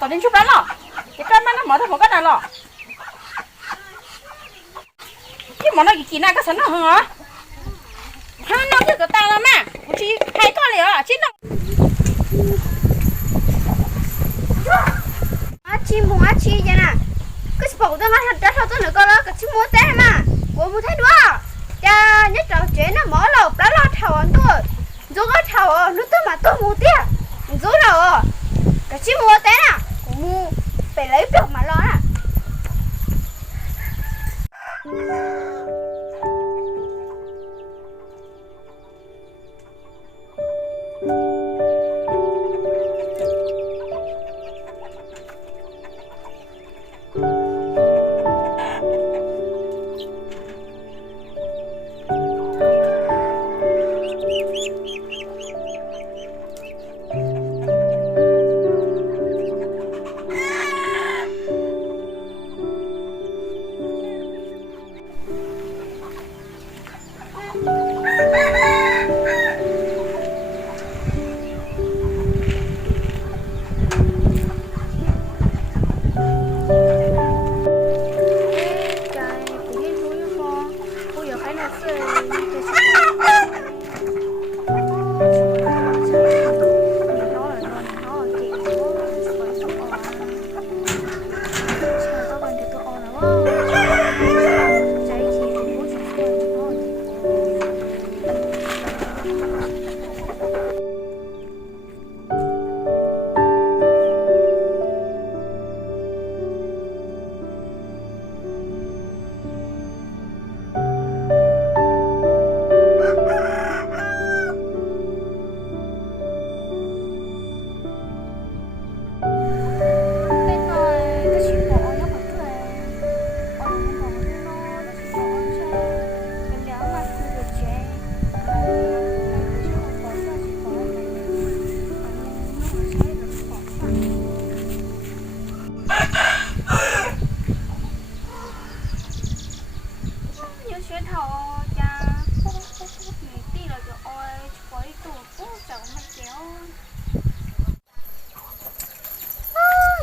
tao đến chụp đó lọ cái cái mà nó mở ra một cái này lọ cái món này kỳ này cái sắn nào hả ha nó chứ cái ta là mà chỉ hay con liền à chứ nó chim bùng chi vậy nè cái sport đó mà thật ra thôi tôi nữa coi đó cái chim mua té mà của mua thấy đúng cha nhất trò chuyện nó mở lộc đó là thầu anh tôi dù có thầu nó tôi mà tôi mua tiếc dù đâu cái chim mua té nè của mua phải lấy được mà lo nè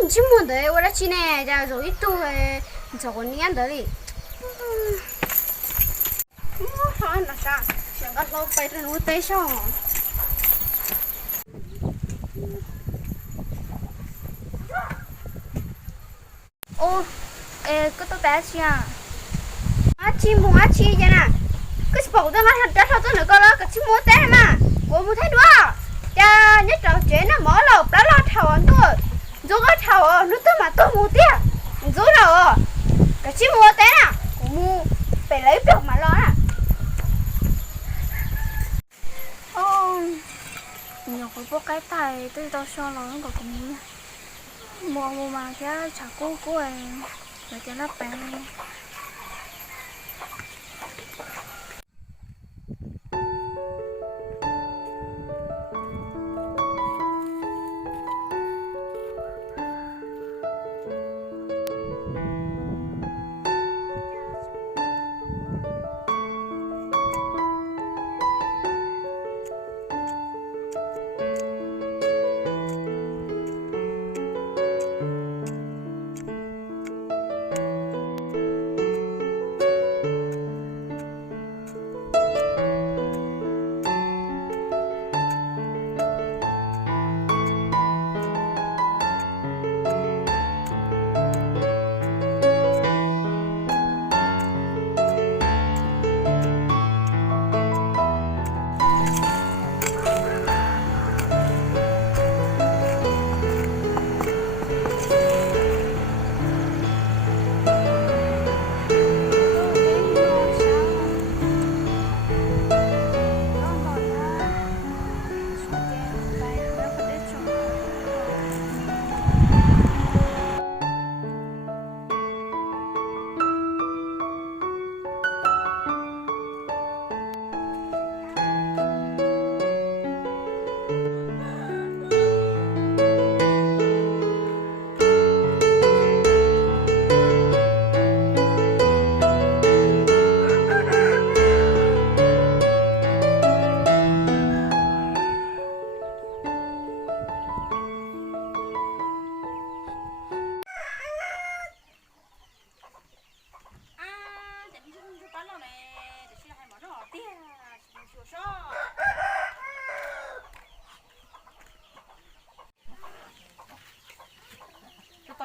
chim muốn đấy, tôi đã chi nè, giờ rồi ít tuổi, cho con đi ăn đấy. Hỏi là sao? Chẳng có lâu phải trên núi tây sao? Ô, cái tôi té chi à? Chim muốn chi vậy nè? Cái sport đó mà thật ra thôi tôi nữa coi đó, cái chim muốn té mà, của mua thấy đúng. Cha nhất trò chuyện nó mở lộc đó là thầu anh tôi. Dù có thầu nó tôi mà tôi mua tiếc dù đâu cái chim mua té nè cũng mua phải lấy được mà lo nè nhiều cái tài tôi tao cho nó có cũng mua mà cái chả cô em để cho nó bén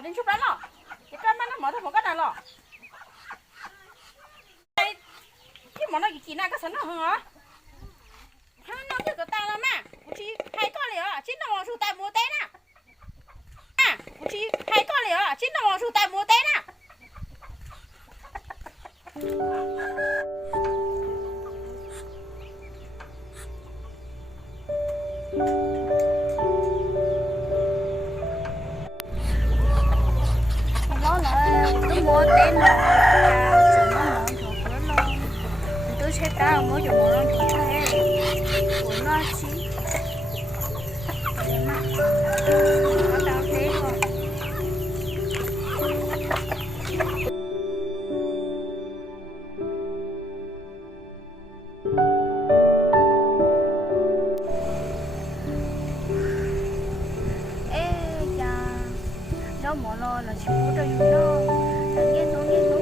đến chụp đó lọ cái con mắt nó mở ra một cái nào lọ cái món này kỳ nào cái sắn nó hả ha nó chứ cái tay lắm mà chị hay con liền chính là món sưu tài mua té nè chị hay con liền chính là món sưu tài mua té nè nó là tôi mua tên nó cho nó món thuộc của nó tôi sẽ ta mua cho món thuộc thế của nó chỉ để mà nó tao thế rồi ê cha đó món nó là chỉ mua cho nó tự nhiên nó